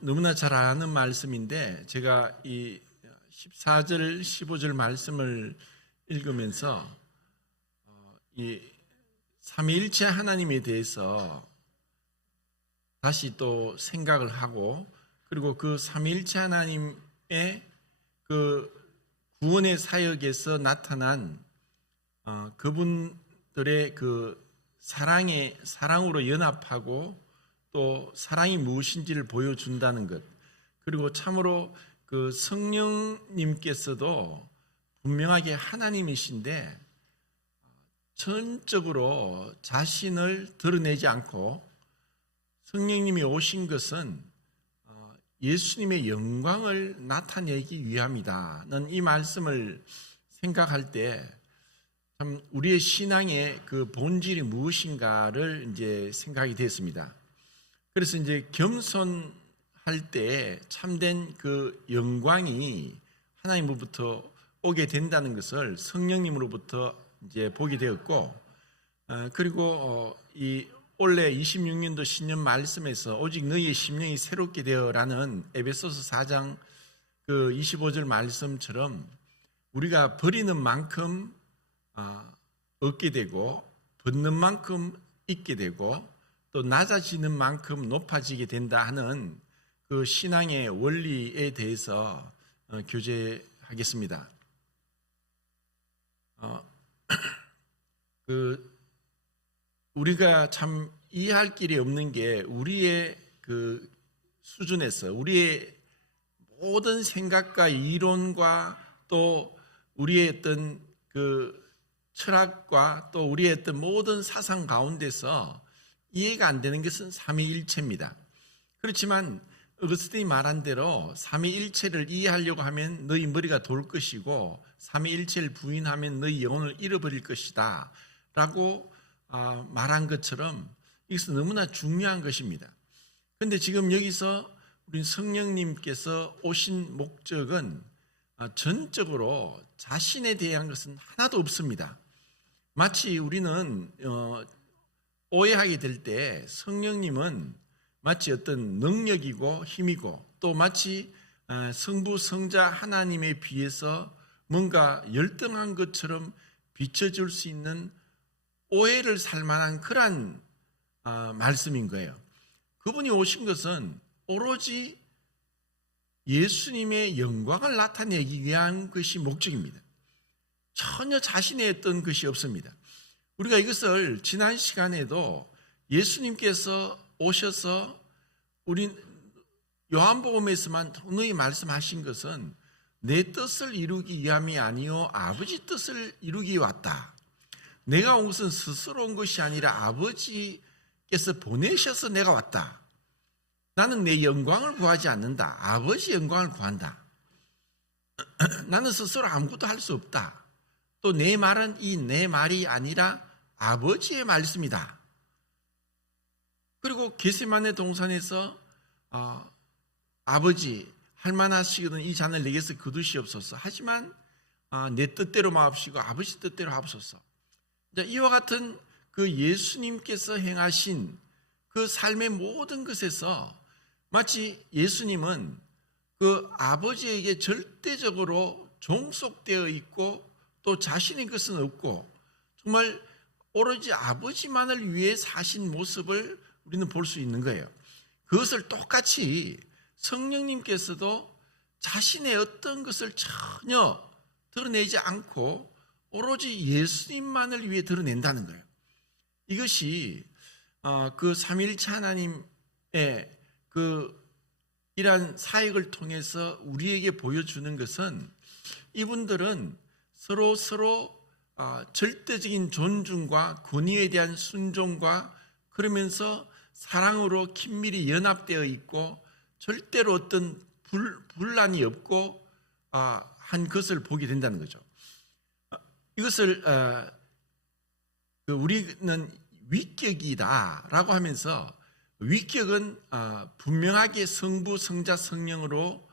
너무나 잘 아는 말씀인데 제가 이 14절, 15절 말씀을 읽으면서 이 삼위일체 하나님에 대해서 다시 또 생각을 하고, 그리고 그 삼위일체 하나님의 그 구원의 사역에서 나타난 그분들의 그 사랑으로 연합하고 또 사랑이 무엇인지를 보여준다는 것, 그리고 참으로 그 성령님께서도 분명하게 하나님이신데 전적으로 자신을 드러내지 않고 성령님이 오신 것은 예수님의 영광을 나타내기 위함이다는 이 말씀을 생각할 때 참 우리의 신앙의 그 본질이 무엇인가를 이제 생각이 됐습니다. 그래서 이제 겸손할 때 참된 그 영광이 하나님으로부터 오게 된다는 것을 성령님으로부터 이제 보게 되었고, 그리고 이 올해 26년도 신년 말씀에서 오직 너희의 심령이 새롭게 되어라는 에베소서 4장 그 25절 말씀처럼 우리가 버리는 만큼 얻게 되고 벗는 만큼 잊게 되고 또 낮아지는 만큼 높아지게 된다 하는 그 신앙의 원리에 대해서 교제하겠습니다. 우리가 참 이해할 길이 없는 게 우리의 그 수준에서 우리의 모든 생각과 이론과 또 우리의 어떤 그 철학과 또 우리의 어떤 모든 사상 가운데서 이해가 안 되는 것은 삼위일체입니다. 그렇지만 어거스틴이 말한 대로 삼위일체를 이해하려고 하면 너희 머리가 돌 것이고 삼위일체를 부인하면 너희 영혼을 잃어버릴 것이다 라고 말한 것처럼 이것은 너무나 중요한 것입니다. 그런데 지금 여기서 우리 성령님께서 오신 목적은 전적으로 자신에 대한 것은 하나도 없습니다. 마치 우리는 오해하게 될 때 성령님은 마치 어떤 능력이고 힘이고 또 마치 성부 성자 하나님에 비해서 뭔가 열등한 것처럼 비춰줄 수 있는 오해를 살 만한 그러한 말씀인 거예요. 그분이 오신 것은 오로지 예수님의 영광을 나타내기 위한 것이 목적입니다. 전혀 자신의 어떤 것이 없습니다. 우리가 이것을 지난 시간에도 예수님께서 오셔서 우리 요한복음에서만 분명히 말씀하신 것은 내 뜻을 이루기 위함이 아니요 아버지 뜻을 이루기 왔다. 내가 온 것은 스스로 온 것이 아니라 아버지께서 보내셔서 내가 왔다. 나는 내 영광을 구하지 않는다. 아버지 영광을 구한다. 나는 스스로 아무것도 할 수 없다. 또 내 말은 이 내 말이 아니라 아버지의 말씀이다. 그리고 겟세마네 동산에서 아버지 할만하시거든 이 잔을 내게서 거두시옵소서. 하지만 내 뜻대로 마옵시고 아버지 뜻대로 하옵소서. 이와 같은 그 예수님께서 행하신 그 삶의 모든 것에서 마치 예수님은 그 아버지에게 절대적으로 종속되어 있고 또 자신의 것은 없고 정말 오로지 아버지만을 위해 사신 모습을 우리는 볼 수 있는 거예요. 그것을 똑같이 성령님께서도 자신의 어떤 것을 전혀 드러내지 않고 오로지 예수님만을 위해 드러낸다는 거예요. 이것이 그 삼위일체 하나님의 그 이러한 사역을 통해서 우리에게 보여주는 것은 이분들은 서로 절대적인 존중과 권위에 대한 순종과 그러면서 사랑으로 긴밀히 연합되어 있고 절대로 어떤 분란이 없고 한 것을 보게 된다는 거죠. 이것을 우리는 위격이다라고 하면서 위격은 분명하게 성부, 성자, 성령으로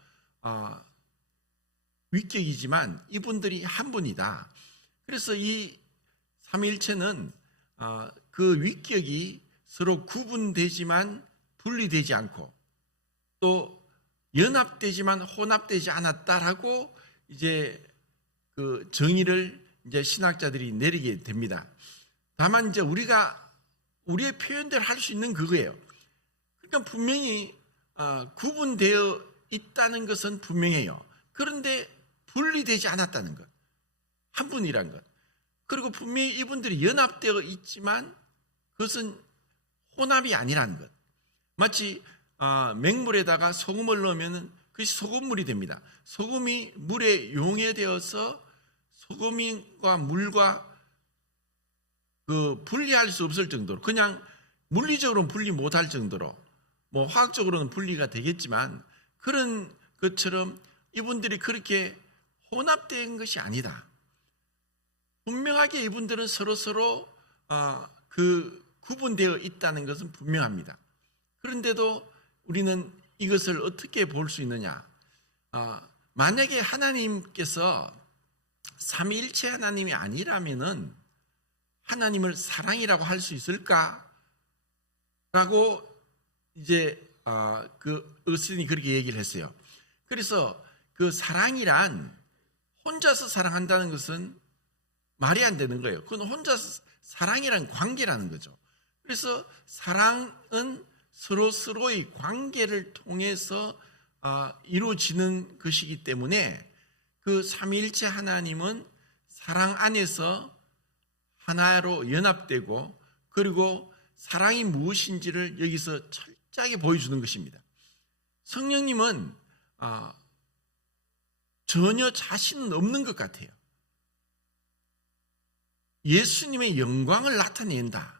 위격이지만 이분들이 한 분이다. 그래서 이 삼위일체는 그 위격이 서로 구분되지만 분리되지 않고 또 연합되지만 혼합되지 않았다라고 이제 그 정의를 이제 신학자들이 내리게 됩니다. 다만 이제 우리가 우리의 표현대로 할 수 있는 그거예요. 그러니까 분명히 구분되어 있다는 것은 분명해요. 그런데 분리되지 않았다는 것, 한 분이란 것. 그리고 분명히 이분들이 연합되어 있지만 그것은 혼합이 아니라는 것. 마치 맹물에다가 소금을 넣으면 그것이 소금물이 됩니다. 소금이 물에 용해되어서 소금과 물과 그 분리할 수 없을 정도로, 그냥 물리적으로는 분리 못할 정도로, 뭐 화학적으로는 분리가 되겠지만 그런 것처럼 이분들이 그렇게 혼합된 것이 아니다. 분명하게 이분들은 서로 그 구분되어 있다는 것은 분명합니다. 그런데도 우리는 이것을 어떻게 볼 수 있느냐? 만약에 하나님께서 삼위일체 하나님이 아니라면은 하나님을 사랑이라고 할 수 있을까? 라고 이제 그 어스틴이 그렇게 얘기를 했어요. 그래서 그 사랑이란 혼자서 사랑한다는 것은 말이 안 되는 거예요. 그건 혼자서 사랑이란 관계라는 거죠. 그래서 사랑은 서로의 관계를 통해서 이루어지는 것이기 때문에 그 삼위일체 하나님은 사랑 안에서 하나로 연합되고 그리고 사랑이 무엇인지를 여기서 철저하게 보여주는 것입니다. 성령님은 전혀 자신은 없는 것 같아요. 예수님의 영광을 나타낸다.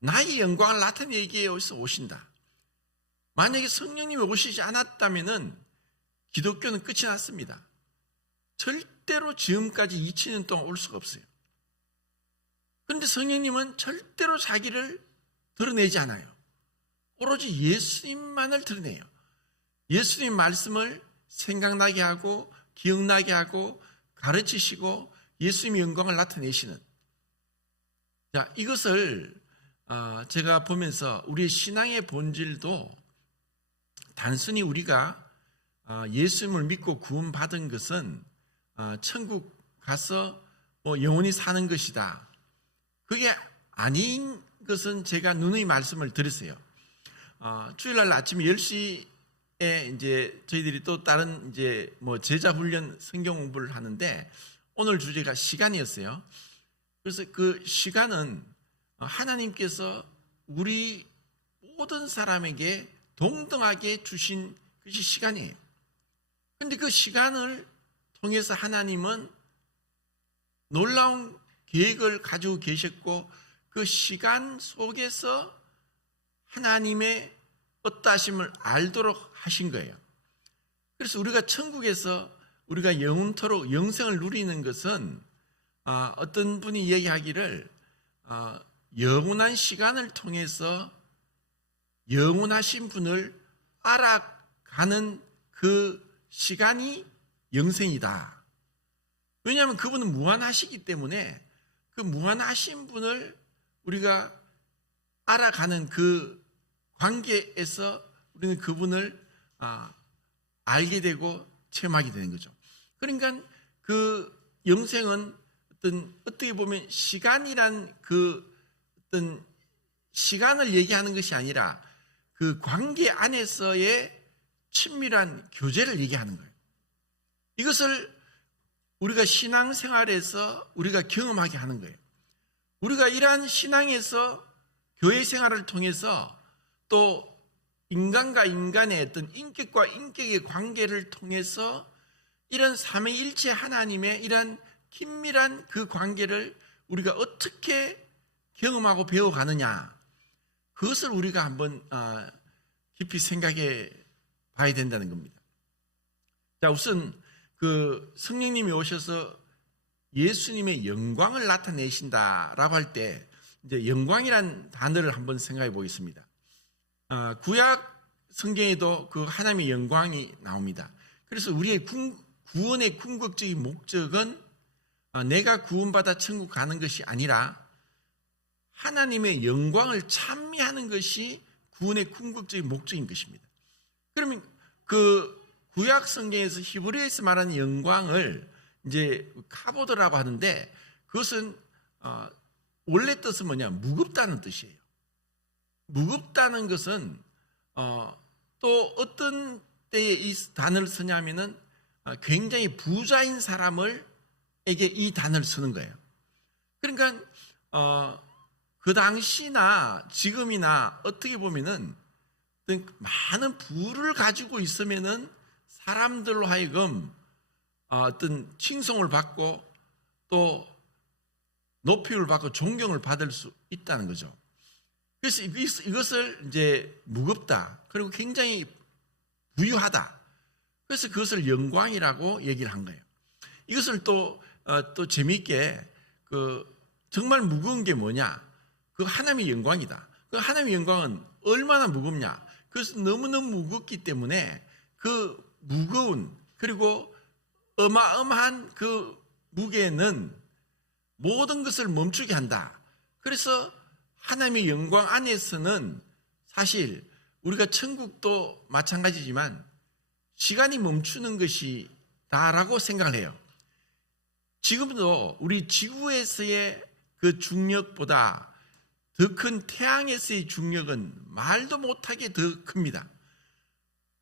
나의 영광을 나타내기 위해서 오신다. 만약에 성령님이 오시지 않았다면 기독교는 끝이 났습니다. 절대로 지금까지 2000년 동안 올 수가 없어요. 그런데 성령님은 절대로 자기를 드러내지 않아요. 오로지 예수님만을 드러내요. 예수님 말씀을 생각나게 하고 기억나게 하고 가르치시고 예수님의 영광을 나타내시는, 자, 이것을 제가 보면서 우리의 신앙의 본질도 단순히 우리가 예수님을 믿고 구원받은 것은 천국 가서 영원히 사는 것이다. 그게 아닌 것은 제가 누누이 말씀을 드렸어요. 주일날 아침 10시에 이제 저희들이 또 다른 이제 제자 훈련 성경 공부를 하는데 오늘 주제가 시간이었어요. 그래서 그 시간은 하나님께서 우리 모든 사람에게 동등하게 주신 것이 시간이에요. 그런데 그 시간을 통해서 하나님은 놀라운 계획을 가지고 계셨고 그 시간 속에서 하나님의 어떠하심을 알도록 하신 거예요. 그래서 우리가 천국에서 우리가 영원토록 영생을 누리는 것은 어떤 분이 얘기하기를 영원한 시간을 통해서 영원하신 분을 알아가는 그 시간이 영생이다. 왜냐하면 그분은 무한하시기 때문에 그 무한하신 분을 우리가 알아가는 그 관계에서 우리는 그분을 알게 되고 체험하게 되는 거죠. 그러니까 그 영생은 어떻게 보면 시간이란 그 어떤 시간을 얘기하는 것이 아니라 그 관계 안에서의 친밀한 교제를 얘기하는 거예요. 이것을 우리가 신앙생활에서 우리가 경험하게 하는 거예요. 우리가 이러한 신앙에서 교회 생활을 통해서 또 인간과 인간의 어떤 인격과 인격의 관계를 통해서 이런 삼위일체 하나님의 이런 긴밀한 그 관계를 우리가 어떻게 경험하고 배워가느냐, 그것을 우리가 한번 깊이 생각해 봐야 된다는 겁니다. 자, 우선 그 성령님이 오셔서 예수님의 영광을 나타내신다라고 할 때 이제 영광이란 단어를 한번 생각해 보겠습니다. 구약 성경에도 그 하나님의 영광이 나옵니다. 그래서 우리의 구원의 궁극적인 목적은 내가 구원받아 천국 가는 것이 아니라 하나님의 영광을 찬미하는 것이 구원의 궁극적인 목적인 것입니다. 그러면 그 구약 성경에서 히브리어에서 말하는 영광을 이제 카보드라고 하는데, 그것은 원래 뜻은 뭐냐? 무겁다는 뜻이에요. 무겁다는 것은 또 어떤 때에 이 단어를 쓰냐면은 굉장히 부자인 사람을 에게 이 단어를 쓰는 거예요. 그러니까 그 당시나 지금이나 어떻게 보면은 많은 부를 가지고 있으면은 사람들로 하여금 어떤 칭송을 받고 또 높임을 받고 존경을 받을 수 있다는 거죠. 그래서 이것을 이제 무겁다, 그리고 굉장히 부유하다, 그래서 그것을 영광이라고 얘기를 한 거예요. 이것을 또 재미있게 정말 무거운 게 뭐냐? 그 하나님의 영광이다. 그 하나님의 영광은 얼마나 무겁냐? 그래서 너무너무 무겁기 때문에 그 무거운, 그리고 어마어마한 그 무게는 모든 것을 멈추게 한다. 그래서 하나님의 영광 안에서는 사실 우리가 천국도 마찬가지지만 시간이 멈추는 것이다라고 생각을 해요. 지금도 우리 지구에서의 그 중력보다 더 큰 태양에서의 중력은 말도 못하게 더 큽니다.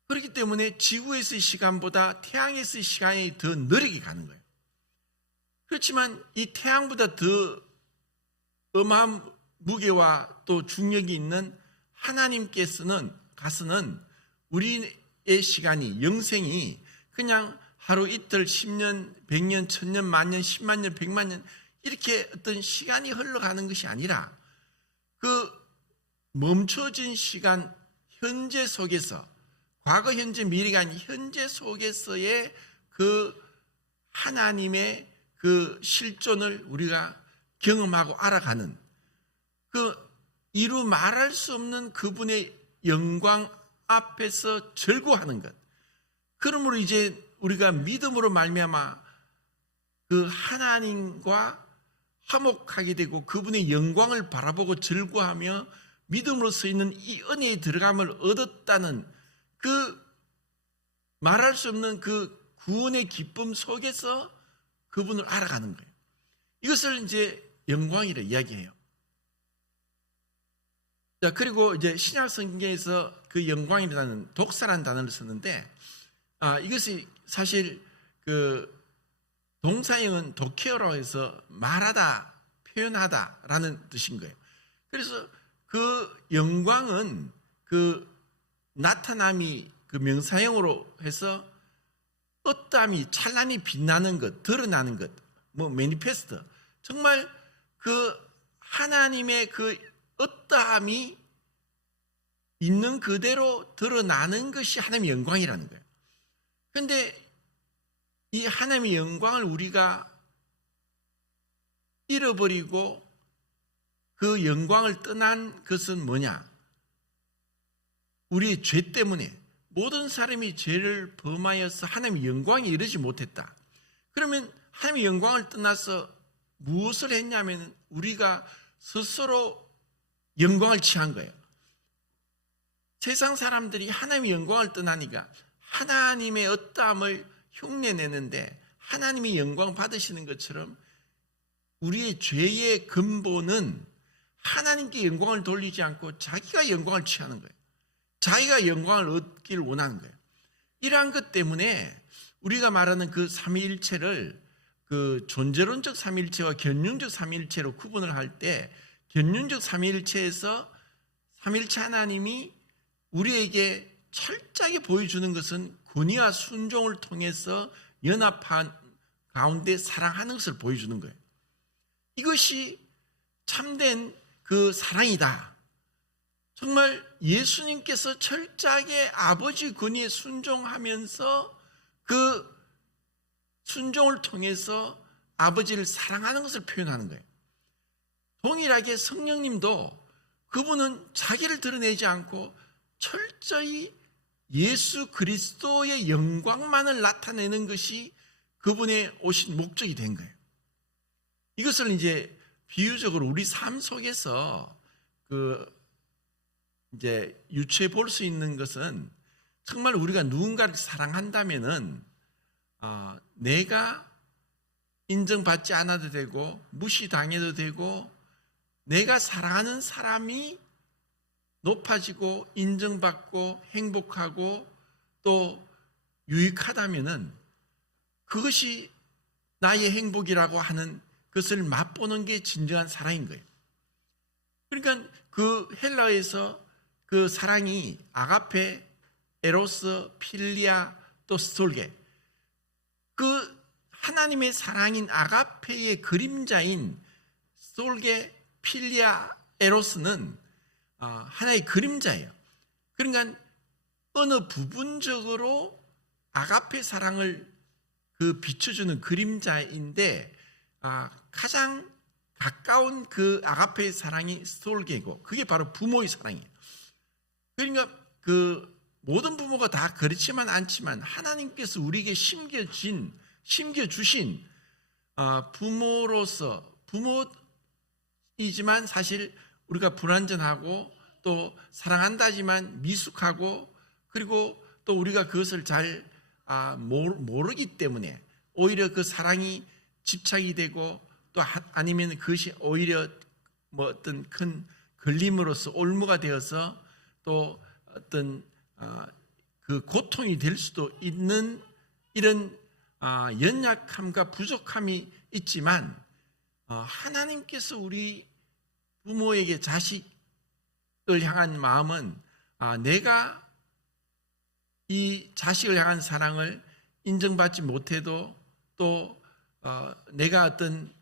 그렇기 때문에 지구에서의 시간보다 태양에서의 시간이 더 느리게 가는 거예요. 그렇지만 이 태양보다 더 어마한 무게와 또 중력이 있는 하나님께서는 가서는 우리의 시간이, 영생이 그냥 하루 이틀, 10년, 100년, 1000년, 만년, 10만년, 100만년 이렇게 어떤 시간이 흘러가는 것이 아니라 그 멈춰진 시간, 현재 속에서, 과거, 현재, 미래가 아닌 현재 속에서의 그 하나님의 그 실존을 우리가 경험하고 알아가는 그 이루 말할 수 없는 그분의 영광 앞에서 절구하는 것. 그러므로 이제 우리가 믿음으로 말미암아 그 하나님과 화목하게 되고 그분의 영광을 바라보고 절구하며 믿음으로 서 있는 이 은혜의 들어감을 얻었다는 그 말할 수 없는 그 구원의 기쁨 속에서 그분을 알아가는 거예요. 이것을 이제 영광이라 이야기해요. 자, 그리고 이제 신약 성경에서 그 영광이라는 독사라는 단어를 쓰는데, 이것이 사실 그 동사형은 도케어라고 해서 말하다, 표현하다라는 뜻인 거예요. 그래서 그 영광은 그 나타남이 그 명사형으로 해서 어떠함이 찬란히 빛나는 것, 드러나는 것, 뭐 매니페스트, 정말 그 하나님의 그 어떠함이 있는 그대로 드러나는 것이 하나님의 영광이라는 거예요. 그런데 이 하나님의 영광을 우리가 잃어버리고 그 영광을 떠난 것은 뭐냐? 우리의 죄 때문에 모든 사람이 죄를 범하여서 하나님의 영광에 이르지 못했다. 그러면 하나님의 영광을 떠나서 무엇을 했냐면 우리가 스스로 영광을 취한 거예요. 세상 사람들이 하나님의 영광을 떠나니까 하나님의 어떠함을 흉내내는데 하나님이 영광 받으시는 것처럼 우리의 죄의 근본은 하나님께 영광을 돌리지 않고 자기가 영광을 취하는 거예요. 자기가 영광을 얻기를 원하는 거예요. 이러한 것 때문에 우리가 말하는 그 삼위일체를 그 존재론적 삼위일체와 견륜적 삼위일체로 구분을 할 때 견륜적 삼위일체에서 삼위일체 하나님이 우리에게 철저하게 보여주는 것은 권위와 순종을 통해서 연합한 가운데 사랑하는 것을 보여주는 거예요. 이것이 참된 그 사랑이다. 정말 예수님께서 철저하게 아버지 권위에 순종하면서 그 순종을 통해서 아버지를 사랑하는 것을 표현하는 거예요. 동일하게 성령님도 그분은 자기를 드러내지 않고 철저히 예수 그리스도의 영광만을 나타내는 것이 그분의 오신 목적이 된 거예요. 이것을 이제 비유적으로 우리 삶 속에서 이제 유추해 볼 수 있는 것은 정말 우리가 누군가를 사랑한다면은 내가 인정받지 않아도 되고 무시당해도 되고 내가 사랑하는 사람이 높아지고 인정받고 행복하고 또 유익하다면은 그것이 나의 행복이라고 하는 것을 맛보는 게 진정한 사랑인 거예요. 그러니까 그 헬라어에서 그 사랑이 아가페, 에로스, 필리아 또 스톨게, 그 하나님의 사랑인 아가페의 그림자인 스톨게, 필리아, 에로스는 하나의 그림자예요. 그러니까 어느 부분적으로 아가페 사랑을 그 비춰주는 그림자인데 가장 가까운 그 아가페의 사랑이 스톨게고 그게 바로 부모의 사랑이에요. 그러니까 그 모든 부모가 다 그렇지만 않지만 하나님께서 우리에게 심겨주신 부모로서 부모이지만 사실 우리가 불완전하고 또 사랑한다지만 미숙하고 그리고 또 우리가 그것을 잘 모르기 때문에 오히려 그 사랑이 집착이 되고 또 아니면 그것이 오히려 뭐 어떤 큰 걸림으로써 올무가 되어서 또 어떤 그 고통이 될 수도 있는 이런 연약함과 부족함이 있지만 하나님께서 우리 부모에게 자식을 향한 마음은 내가 이 자식을 향한 사랑을 인정받지 못해도 또 내가 어떤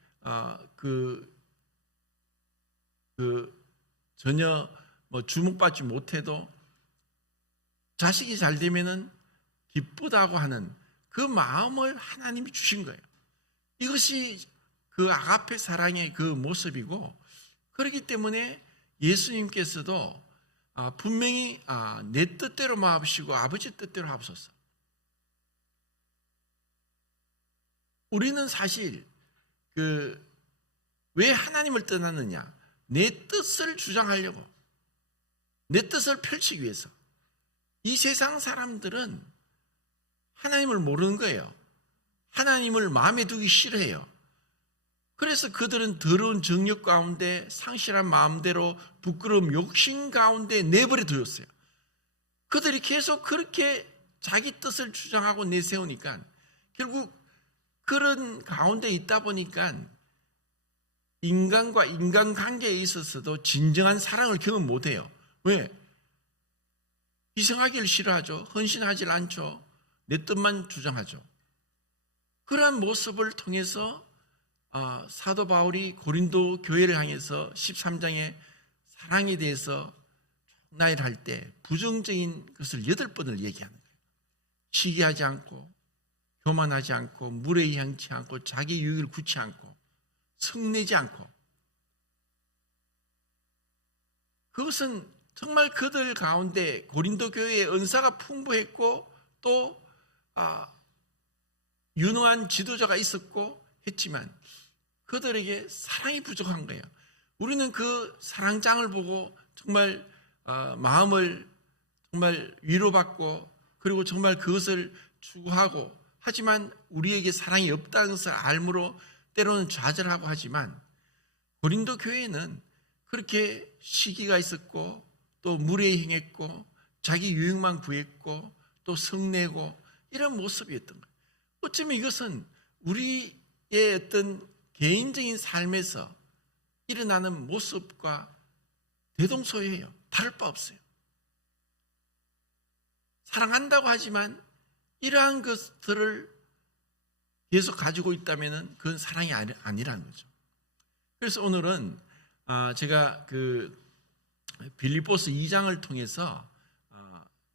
전혀 뭐 주목받지 못해도 자식이 잘 되면은 기쁘다고 하는 그 마음을 하나님이 주신 거예요. 이것이 그 아가페 사랑의 그 모습이고 그렇기 때문에 예수님께서도 분명히 내 뜻대로 마옵시고 아버지 뜻대로 하옵소서. 우리는 사실 왜 하나님을 떠났느냐? 내 뜻을 주장하려고, 내 뜻을 펼치기 위해서. 이 세상 사람들은 하나님을 모르는 거예요. 하나님을 마음에 두기 싫어해요. 그래서 그들은 더러운 정욕 가운데 상실한 마음대로 부끄러움 욕심 가운데 내버려 두었어요. 그들이 계속 그렇게 자기 뜻을 주장하고 내세우니까 결국 그런 가운데 있다 보니까 인간과 인간관계에 있어서도 진정한 사랑을 경험 못해요. 왜? 희생하기를 싫어하죠. 헌신하지 않죠. 내 뜻만 주장하죠. 그러한 모습을 통해서 사도 바울이 고린도 교회를 향해서 13장에 사랑에 대해서 나열할 때 부정적인 것을 8번을 얘기하는 거예요. 시기하지 않고 교만하지 않고 물에 향치 않고 자기 유익을 굳지 않고 성내지 않고. 그것은 정말 그들 가운데 고린도 교회의 은사가 풍부했고 또 유능한 지도자가 있었고 했지만 그들에게 사랑이 부족한 거예요. 우리는 그 사랑장을 보고 정말 마음을 정말 위로받고 그리고 정말 그것을 추구하고 하지만 우리에게 사랑이 없다는 것을 알므로 때로는 좌절하고 하지만 고린도 교회는 그렇게 시기가 있었고 또 물에 행했고 자기 유익만 구했고 또 성내고 이런 모습이었던 거예요. 어쩌면 이것은 우리의 어떤 개인적인 삶에서 일어나는 모습과 대동소이해요. 다를 바 없어요. 사랑한다고 하지만 이러한 것들을 계속 가지고 있다면 그건 사랑이 아니라는 거죠. 그래서 오늘은 제가 빌립보서 2장을 통해서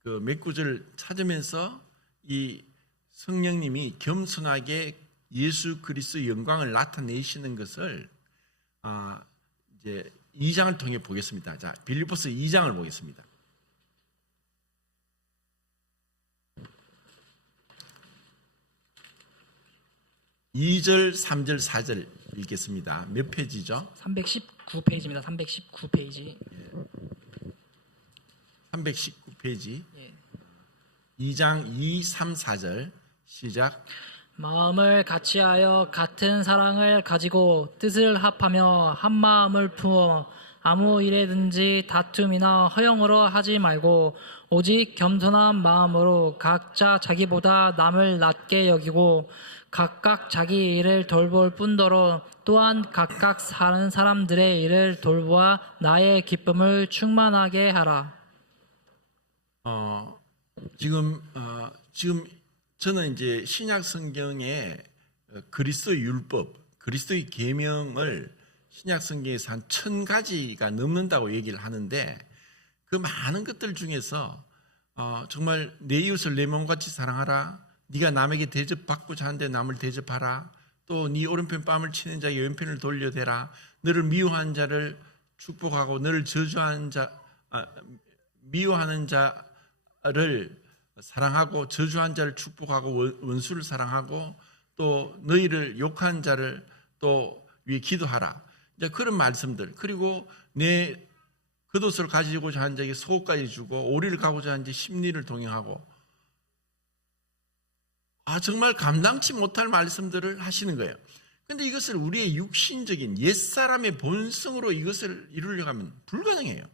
몇 구절을 찾으면서 이 성령님이 겸손하게 예수 그리스도의 영광을 나타내시는 것을 이제 2장을 통해 보겠습니다. 자, 빌립보서 2장을 보겠습니다. 2절, 3절, 4절 읽겠습니다. 몇 페이지죠? 319페이지입니다. 319페이지. 319페이지. 예. 2장 2, 3, 4절 시작. 마음을 같이하여 같은 사랑을 가지고 뜻을 합하며 한 마음을 품어 아무 일에든지 다툼이나 허영으로 하지 말고 오직 겸손한 마음으로 각자 자기보다 남을 낮게 여기고 각각 자기 일을 돌볼 뿐더러 또한 각각 사는 사람들의 일을 돌보아 나의 기쁨을 충만하게 하라. 지금 저는 이제 신약 성경에 그리스도의 율법, 그리스도의 계명을 신약 성경에서 한 1000가지가 넘는다고 얘기를 하는데 그 많은 것들 중에서 정말 내 이웃을 내 몸같이 사랑하라. 네가 남에게 대접받고자 하는데 남을 대접하라. 또 네 오른편 뺨을 치는 자에게 왼편을 돌려대라. 너를 미워하는 자를 축복하고 너를 미워하는 자를 사랑하고 저주한 자를 축복하고 원수를 사랑하고 또 너희를 욕한 자를 또 위해 기도하라. 이제 그런 말씀들. 그리고 내 겉옷을 가지고자 하는 자에게 속옷까지 주고 오리를 가고자 하는 자 십리를 동행하고. 정말 감당치 못할 말씀들을 하시는 거예요. 그런데 이것을 우리의 육신적인 옛사람의 본성으로 이것을 이루려고 하면 불가능해요.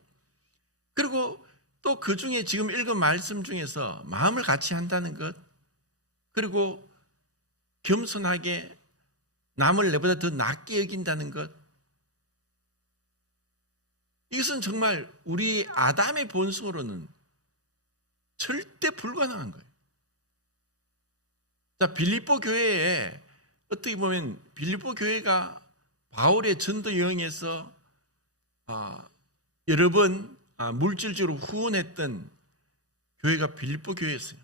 그리고 또 그 중에 지금 읽은 말씀 중에서 마음을 같이 한다는 것, 그리고 겸손하게 남을 내보다 더 낮게 여긴다는 것, 이것은 정말 우리 아담의 본성으로는 절대 불가능한 거예요. 자, 빌립보 교회에 어떻게 보면 빌립보 교회가 바울의 전도 여행에서 여러 번 물질적으로 후원했던 교회가 빌립보 교회였어요.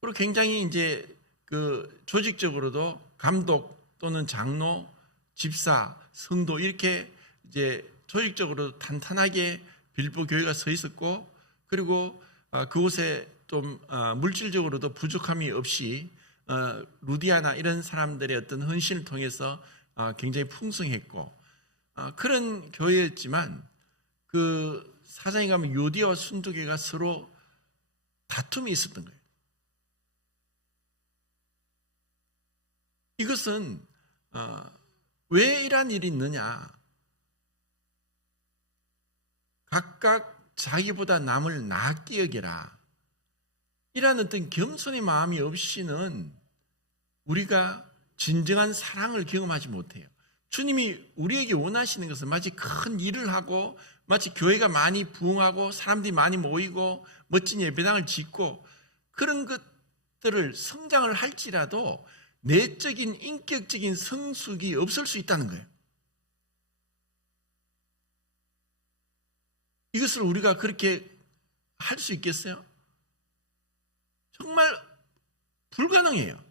그리고 굉장히 이제 그 조직적으로도 감독 또는 장로, 집사, 성도 이렇게 이제 조직적으로 탄탄하게 빌립보 교회가 서 있었고, 그리고 그곳에 좀 물질적으로도 부족함이 없이 루디아나 이런 사람들의 어떤 헌신을 통해서 굉장히 풍성했고, 그런 교회였지만 그 사장에 가면 요디아와 순두계가 서로 다툼이 있었던 거예요. 이것은 왜 이러한 일이 있느냐? 각각 자기보다 남을 낮게 여기라. 이러한 어떤 겸손의 마음이 없이는 우리가 진정한 사랑을 경험하지 못해요. 주님이 우리에게 원하시는 것은 마치 큰 일을 하고 마치 교회가 많이 부흥하고 사람들이 많이 모이고 멋진 예배당을 짓고 그런 것들을 성장을 할지라도 내적인 인격적인 성숙이 없을 수 있다는 거예요. 이것을 우리가 그렇게 할 수 있겠어요? 정말 불가능해요.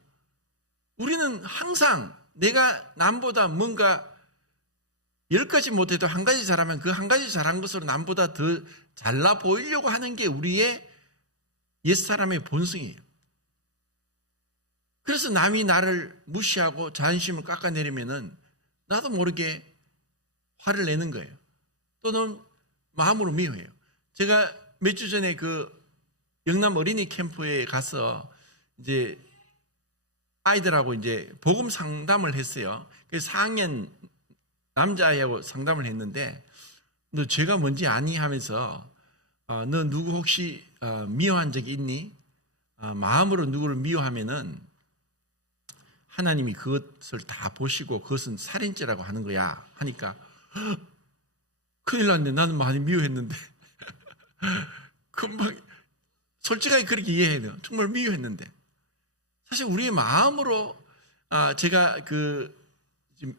우리는 항상 내가 남보다 뭔가 10가지 못해도 한 가지 잘하면 그 한 가지 잘한 것으로 남보다 더 잘나 보이려고 하는 게 우리의 옛사람의 본성이에요. 그래서 남이 나를 무시하고 자존심을 깎아내리면은 나도 모르게 화를 내는 거예요. 또는 마음으로 미워해요. 제가 몇 주 전에 그 영남 어린이 캠프에 가서 이제 아이들하고 이제 복음 상담을 했어요. 그래서 4학년 남자아이하고 상담을 했는데, 너 죄가 뭔지 아니? 하면서 너 누구 혹시 미워한 적이 있니? 마음으로 누구를 미워하면은 하나님이 그것을 다 보시고 그것은 살인죄라고 하는 거야 하니까 큰일 났네. 나는 많이 미워했는데 금방 솔직하게 그렇게 이해해요. 정말 미워했는데 사실 우리의 마음으로 제가 그 지금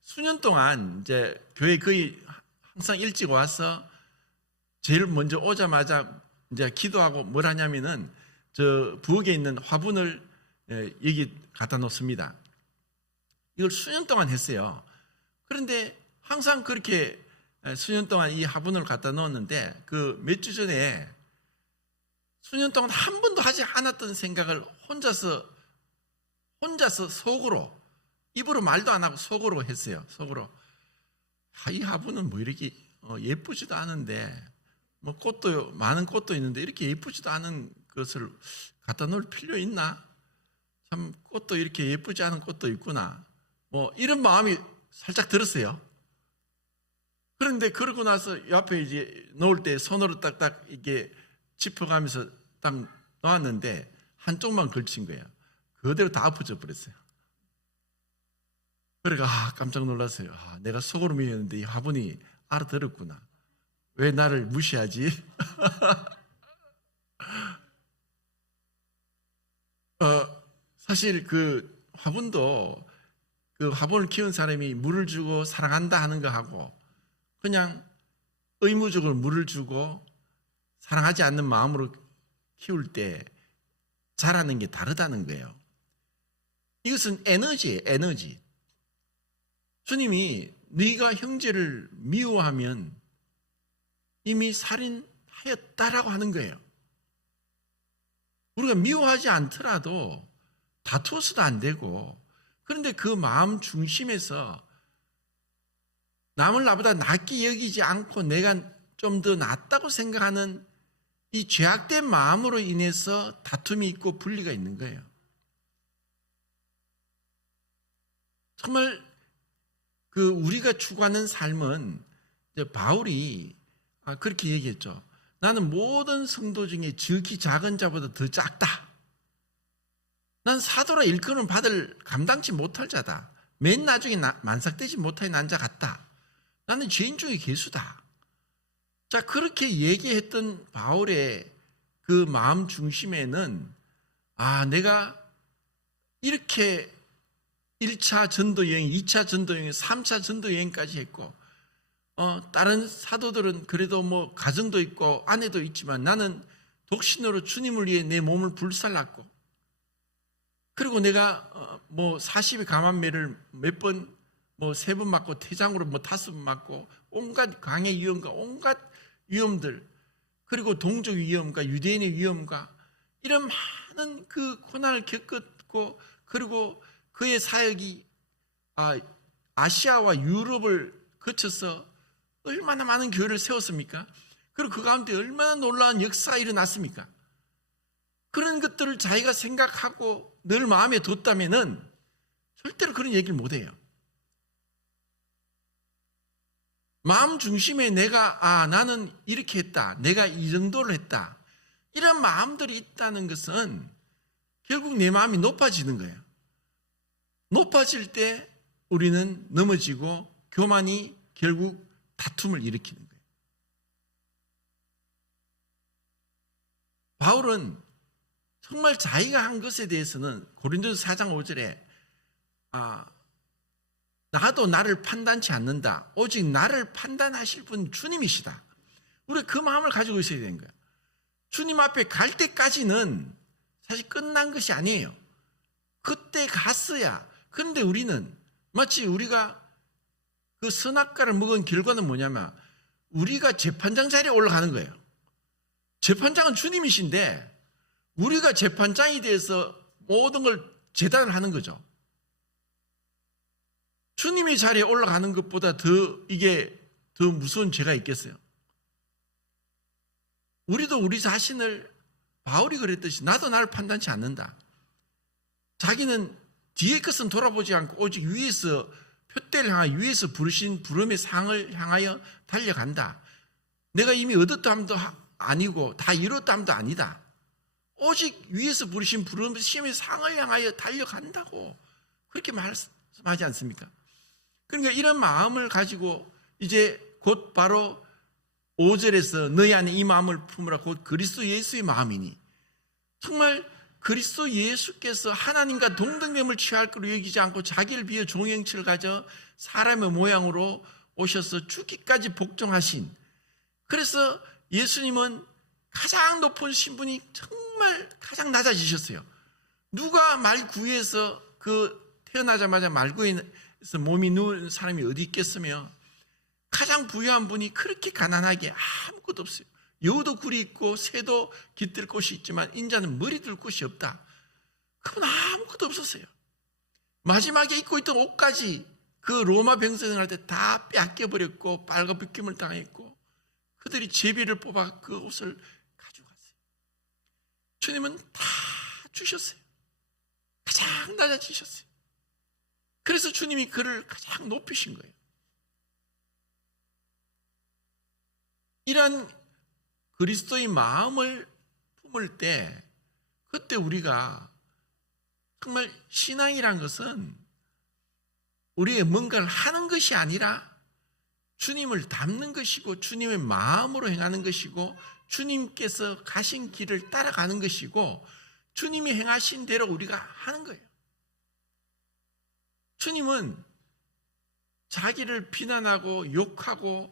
수년 동안 이제 교회 거의 항상 일찍 와서 제일 먼저 오자마자 이제 기도하고 뭘 하냐면은 저 부엌에 있는 화분을 여기 갖다 놓습니다. 이걸 수년 동안 했어요. 그런데 항상 그렇게 수년 동안 이 화분을 갖다 놓았는데 그 몇 주 전에 수년 동안 한 번도 하지 않았던 생각을 혼자서 속으로, 입으로 말도 안 하고 속으로 했어요. 속으로. 이 화분은 뭐 이렇게 예쁘지도 않은데 뭐 꽃도 많은 꽃도 있는데 이렇게 예쁘지도 않은 것을 갖다 놓을 필요 있나? 참 꽃도 이렇게 예쁘지 않은 꽃도 있구나. 뭐 이런 마음이 살짝 들었어요. 그런데 그러고 나서 옆에 이제 놓을 때 손으로 딱딱 이렇게 짚어가면서 딱 놓았는데 한쪽만 걸친 거예요. 그대로 다 엎어져 버렸어요. 그러니까 깜짝 놀랐어요. 내가 속으로 미웠는데 이 화분이 알아들었구나. 왜 나를 무시하지? 사실 그 화분도 그 화분을 키운 사람이 물을 주고 사랑한다 하는 거하고 그냥 의무적으로 물을 주고 사랑하지 않는 마음으로 키울 때 자라는 게 다르다는 거예요. 이것은 에너지예요, 에너지. 주님이 네가 형제를 미워하면 이미 살인하였다라고 하는 거예요. 우리가 미워하지 않더라도 다투어서도 안 되고, 그런데 그 마음 중심에서 남을 나보다 낫게 여기지 않고 내가 좀 더 낫다고 생각하는 이 죄악된 마음으로 인해서 다툼이 있고 분리가 있는 거예요. 정말 그 우리가 추구하는 삶은 바울이 그렇게 얘기했죠. 나는 모든 성도 중에 지극히 작은 자보다 더 작다. 난 사도라 일컬음 받을 감당치 못할 자다. 맨 나중에 만삭되지 못할 난자 같다. 나는 죄인 중에 괴수다. 자, 그렇게 얘기했던 바울의 그 마음 중심에는 내가 이렇게 1차 전도 여행, 2차 전도 여행, 3차 전도 여행까지 했고 다른 사도들은 그래도 뭐 가정도 있고 아내도 있지만 나는 독신으로 주님을 위해 내 몸을 불살랐고 그리고 내가 뭐 40의 감암매를 몇 번, 뭐 3번 맞고 태장으로 뭐 5번 맞고 온갖 강의 위험과 온갖 위험들 그리고 동족 위험과 유대인의 위험과 이런 많은 그 고난을 겪었고 그리고 그의 사역이 아시아와 유럽을 거쳐서 얼마나 많은 교회를 세웠습니까? 그리고 그 가운데 얼마나 놀라운 역사가 일어났습니까? 그런 것들을 자기가 생각하고 늘 마음에 뒀다면은 절대로 그런 얘기를 못해요. 마음 중심에 내가 나는 이렇게 했다. 내가 이 정도를 했다. 이런 마음들이 있다는 것은 결국 내 마음이 높아지는 거예요. 높아질 때 우리는 넘어지고 교만이 결국 다툼을 일으키는 거예요. 바울은 정말 자기가 한 것에 대해서는 고린도서 4장 5절에 나도 나를 판단치 않는다. 오직 나를 판단하실 분 주님이시다. 우리가 그 마음을 가지고 있어야 되는 거예요. 주님 앞에 갈 때까지는 사실 끝난 것이 아니에요. 그때 갔어야. 그런데 우리는 마치 우리가 그 선악과를 먹은 결과는 뭐냐면 우리가 재판장 자리에 올라가는 거예요. 재판장은 주님이신데 우리가 재판장이 돼서 모든 걸 재단을 하는 거죠. 주님이 자리에 올라가는 것보다 이게 더 무서운 죄가 있겠어요? 우리도 우리 자신을 바울이 그랬듯이 나도 나를 판단치 않는다. 자기는 뒤의 것은 돌아보지 않고 오직 위에서 표대를 향하여 위에서 부르신 부름의 상을 향하여 달려간다. 내가 이미 얻었다함도 아니고 다 이뤘다함도 아니다. 오직 위에서 부르신 부름의 상을 향하여 달려간다고 그렇게 말씀하지 않습니까? 그러니까 이런 마음을 가지고 이제 곧 바로 5절에서 너희 안에 이 마음을 품으라 곧 그리스도 예수의 마음이니 정말 그리스도 예수께서 하나님과 동등됨을 취할 것으로 여기지 않고 자기를 비워 종의 형체를 가져 사람의 모양으로 오셔서 죽기까지 복종하신, 그래서 예수님은 가장 높은 신분이 정말 가장 낮아지셨어요. 누가 말구에서 태어나자마자 말구에서 몸이 누운 사람이 어디 있겠으며 가장 부유한 분이 그렇게 가난하게 아무것도 없어요. 여우도 굴이 있고 새도 깃들 곳이 있지만 인자는 머리 둘 곳이 없다. 그건 아무것도 없었어요. 마지막에 입고 있던 옷까지 그 로마 병선을 할 때 다 뺏겨버렸고 빨가벗김을 당했고 그들이 제비를 뽑아 그 옷을 가져갔어요. 주님은 다 주셨어요. 가장 낮아지셨어요. 그래서 주님이 그를 가장 높이신 거예요. 이런 그리스도의 마음을 품을 때 그때 우리가 정말 신앙이란 것은 우리의 뭔가를 하는 것이 아니라 주님을 닮는 것이고 주님의 마음으로 행하는 것이고 주님께서 가신 길을 따라가는 것이고 주님이 행하신 대로 우리가 하는 거예요. 주님은 자기를 비난하고 욕하고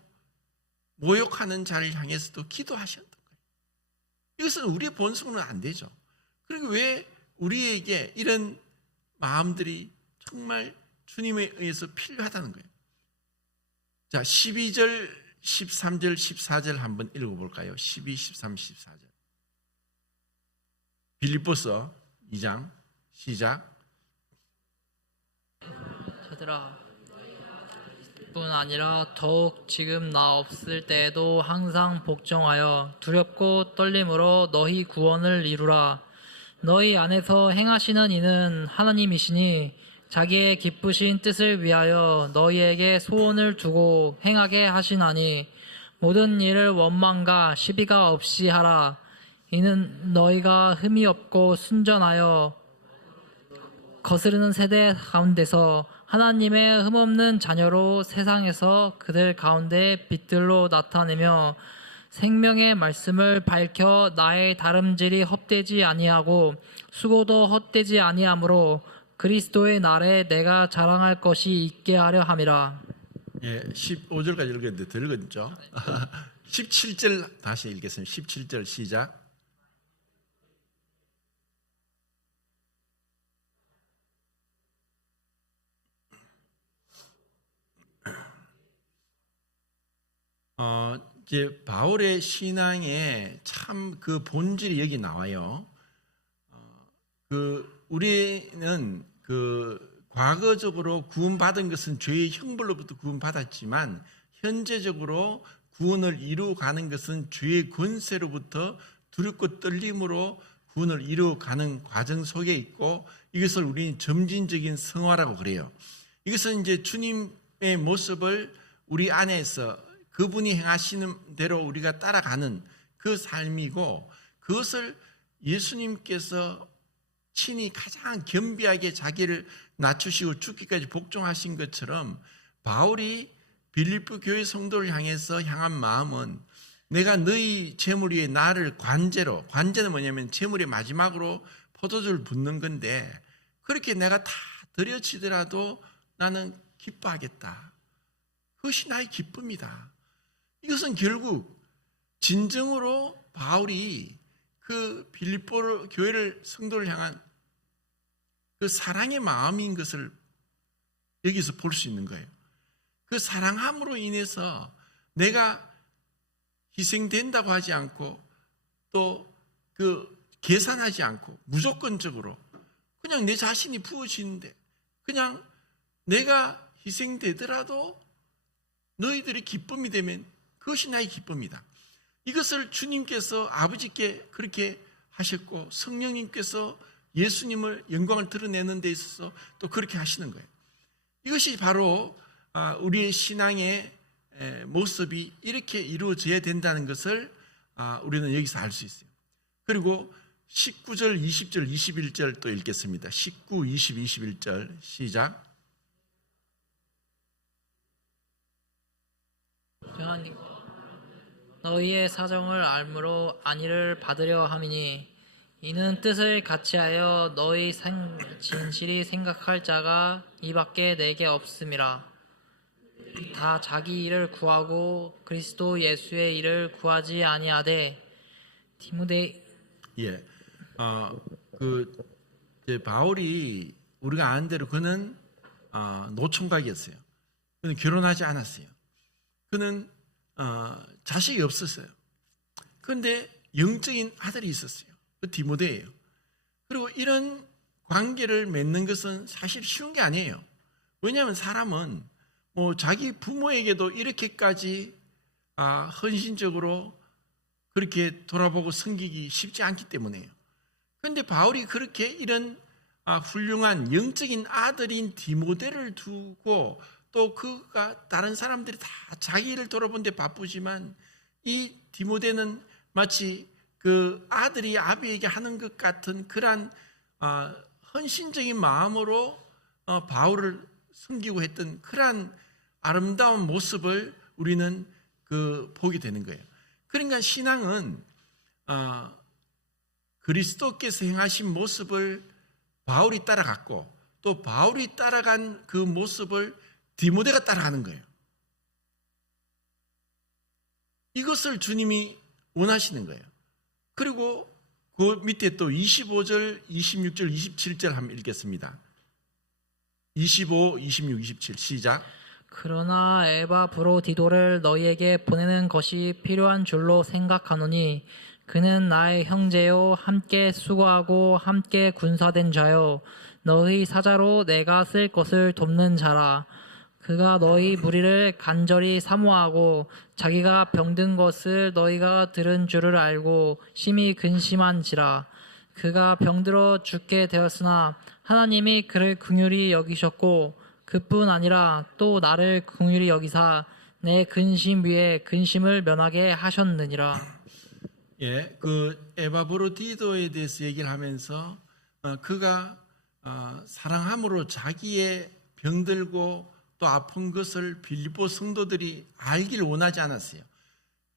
모욕하는 자를 향해서도 기도하셨던 거예요. 이것은 우리의 본성은 안 되죠. 그리고 왜 우리에게 이런 마음들이 정말 주님에 의해서 필요하다는 거예요. 자, 12절, 13절, 14절 한번 읽어볼까요? 12, 13, 14절. 빌립보서 2장 시작. 저들아, 뿐 아니라 더욱 지금 나 없을 때에도 항상 복종하여 두렵고 떨림으로 너희 구원을 이루라. 너희 안에서 행하시는 이는 하나님이시니 자기의 기쁘신 뜻을 위하여 너희에게 소원을 두고 행하게 하시나니 모든 일을 원망과 시비가 없이 하라. 이는 너희가 흠이 없고 순전하여 거스르는 세대 가운데서 하나님의 흠없는 자녀로 세상에서 그들 가운데 빛들로 나타내며 생명의 말씀을 밝혀 나의 다름질이 헛되지 아니하고 수고도 헛되지 아니하므로 그리스도의 날에 내가 자랑할 것이 있게 하려 함이라. 예, 15절까지 읽었는데 더 읽었죠? 17절 다시 읽겠습니다. 17절 시작. 이제 바울의 신앙의 참 그 본질이 여기 나와요. 우리는 과거적으로 구원받은 것은 죄의 형벌로부터 구원받았지만 현재적으로 구원을 이루어가는 것은 죄의 권세로부터 두렵고 떨림으로 구원을 이루어가는 과정 속에 있고 이것을 우리는 점진적인 성화라고 그래요. 이것은 이제 주님의 모습을 우리 안에서 그분이 행하시는 대로 우리가 따라가는 그 삶이고 그것을 예수님께서 친히 가장 겸비하게 자기를 낮추시고 죽기까지 복종하신 것처럼 바울이 빌립보 교회 성도를 향해서 향한 마음은 내가 너희 재물 위에 나를 관제는 뭐냐면 재물의 마지막으로 포도주를 붓는 건데 그렇게 내가 다 드려지더라도 나는 기뻐하겠다. 그것이 나의 기쁨이다. 이것은 결국 진정으로 바울이 그 빌립보 교회를 성도를 향한 그 사랑의 마음인 것을 여기서 볼 수 있는 거예요. 그 사랑함으로 인해서 내가 희생된다고 하지 않고 또 계산하지 않고 무조건적으로 그냥 내 자신이 부어지는데 그냥 내가 희생되더라도 너희들이 기쁨이 되면 그것이 나의 기쁨이다. 이것을 주님께서 아버지께 그렇게 하셨고 성령님께서 예수님을 영광을 드러내는 데 있어서 또 그렇게 하시는 거예요. 이것이 바로 우리의 신앙의 모습이 이렇게 이루어져야 된다는 것을 우리는 여기서 알 수 있어요. 그리고 19절, 20절, 21절 또 읽겠습니다. 19, 20, 21절 시작. 너희의 사정을 알므로 안위를 받으려 함이니 이는 뜻을 같이하여 너희 진실이 생각할 자가 이밖에 내게 없음이라. 다 자기 일을 구하고 그리스도 예수의 일을 구하지 아니하되 디모데. 예, 바울이 우리가 아는 대로 그는 노총각이었어요. 그는 결혼하지 않았어요. 그는 자식이 없었어요. 그런데 영적인 아들이 있었어요. 그 디모데예요. 그리고 이런 관계를 맺는 것은 사실 쉬운 게 아니에요. 왜냐하면 사람은 자기 부모에게도 이렇게까지 헌신적으로 그렇게 돌아보고 섬기기 쉽지 않기 때문에요. 그런데 바울이 그렇게 이런 훌륭한 영적인 아들인 디모데를 두고 또 그가 다른 사람들이 다 자기를 돌아본 데 바쁘지만 이 디모데는 마치 그 아들이 아비에게 하는 것 같은 그러한 헌신적인 마음으로 바울을 섬기고 했던 그러한 아름다운 모습을 우리는 보게 되는 거예요. 그러니까 신앙은 그리스도께서 행하신 모습을 바울이 따라갔고 또 바울이 따라간 그 모습을 디모데가 따라가는 거예요. 이것을 주님이 원하시는 거예요. 그리고 그 밑에 또 25절, 26절, 27절 한번 읽겠습니다. 25, 26, 27 시작. 그러나 에바브로디도를 너희에게 보내는 것이 필요한 줄로 생각하노니 그는 나의 형제요 함께 수고하고 함께 군사된 자요 너희 사자로 내가 쓸 것을 돕는 자라. 그가 너희 무리를 간절히 사모하고 자기가 병든 것을 너희가 들은 줄을 알고 심히 근심한지라. 그가 병들어 죽게 되었으나 하나님이 그를 긍휼히 여기셨고 그뿐 아니라 또 나를 긍휼히 여기사 내 근심 위에 근심을 면하게 하셨느니라. 예, 그 에바브로디도에 대해서 얘기를 하면서 그가 사랑함으로 자기의 병들고 또 아픈 것을 빌립보 성도들이 알기를 원하지 않았어요.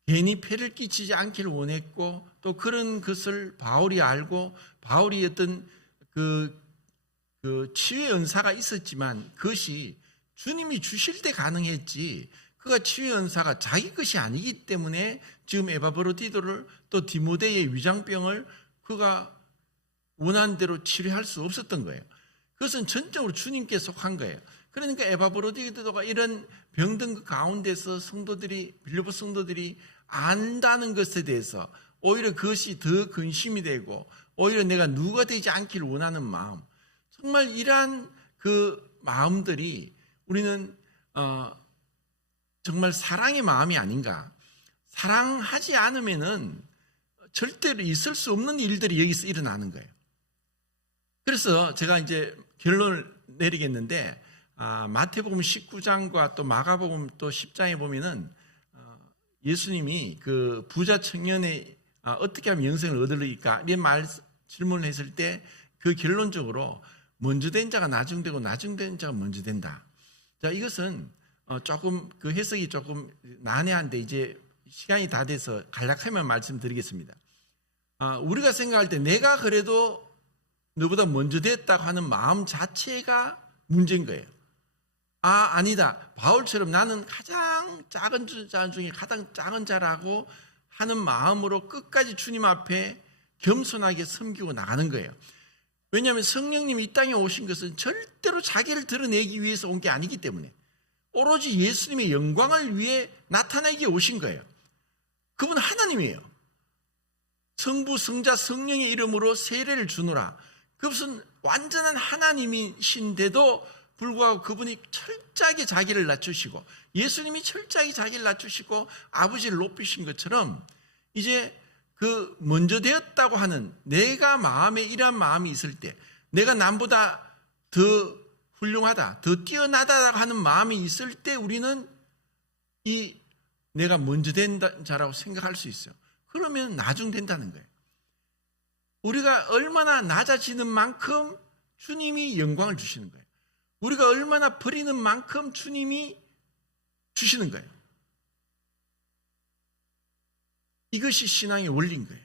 괜히 폐를 끼치지 않기를 원했고 또 그런 것을 바울이 알고 바울이 어떤 그 치유의 은사가 있었지만 그것이 주님이 주실 때 가능했지 그가 치유의 은사가 자기 것이 아니기 때문에 지금 에바브로디도를 또 디모데의 위장병을 그가 원하는 대로 치료할 수 없었던 거예요. 그것은 전적으로 주님께 속한 거예요. 그러니까 에바브로디도가 이런 병든 그 가운데서 빌립보 성도들이 안다는 것에 대해서 오히려 그것이 더 근심이 되고 오히려 내가 누가 되지 않기를 원하는 마음, 정말 이러한 그 마음들이 우리는 정말 사랑의 마음이 아닌가. 사랑하지 않으면은 절대로 있을 수 없는 일들이 여기서 일어나는 거예요. 그래서 제가 이제 결론을 내리겠는데 마태복음 19장과 또 마가복음 또 10장에 보면은 예수님이 그 부자 청년의 어떻게 하면 영생을 얻으리까 이런 질문을 했을 때 그 결론적으로 먼저 된 자가 나중 되고 나중 된 자가 먼저 된다. 자, 이것은 조금 그 해석이 조금 난해한데 이제 시간이 다 돼서 간략하면 말씀드리겠습니다. 우리가 생각할 때 내가 그래도 너보다 먼저 됐다고 하는 마음 자체가 문제인 거예요. 아니다. 바울처럼 나는 가장 작은 자 중에 가장 작은 자라고 하는 마음으로 끝까지 주님 앞에 겸손하게 섬기고 나가는 거예요. 왜냐하면 성령님이 이 땅에 오신 것은 절대로 자기를 드러내기 위해서 온 게 아니기 때문에 오로지 예수님의 영광을 위해 나타내기 오신 거예요. 그분은 하나님이에요. 성부, 성자, 성령의 이름으로 세례를 주노라. 그것은 완전한 하나님이신데도 불구하고 그분이 철저하게 자기를 낮추시고 예수님이 철저하게 자기를 낮추시고 아버지를 높이신 것처럼 이제 그 먼저 되었다고 하는 내가 마음에 이러한 마음이 있을 때 내가 남보다 더 훌륭하다, 더 뛰어나다라고 하는 마음이 있을 때 우리는 이 내가 먼저 된 자라고 생각할 수 있어요. 그러면 나중 된다는 거예요. 우리가 얼마나 낮아지는 만큼 주님이 영광을 주시는 거예요. 우리가 얼마나 버리는 만큼 주님이 주시는 거예요. 이것이 신앙의 원리인 거예요.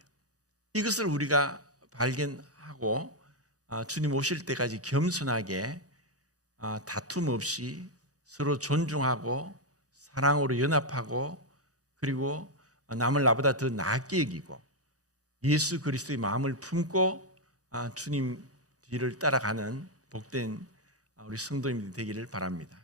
이것을 우리가 발견하고 주님 오실 때까지 겸손하게 다툼 없이 서로 존중하고 사랑으로 연합하고 그리고 남을 나보다 더 낫게 여기고 예수 그리스도의 마음을 품고 주님 뒤를 따라가는 복된 우리 성도님들이 되기를 바랍니다.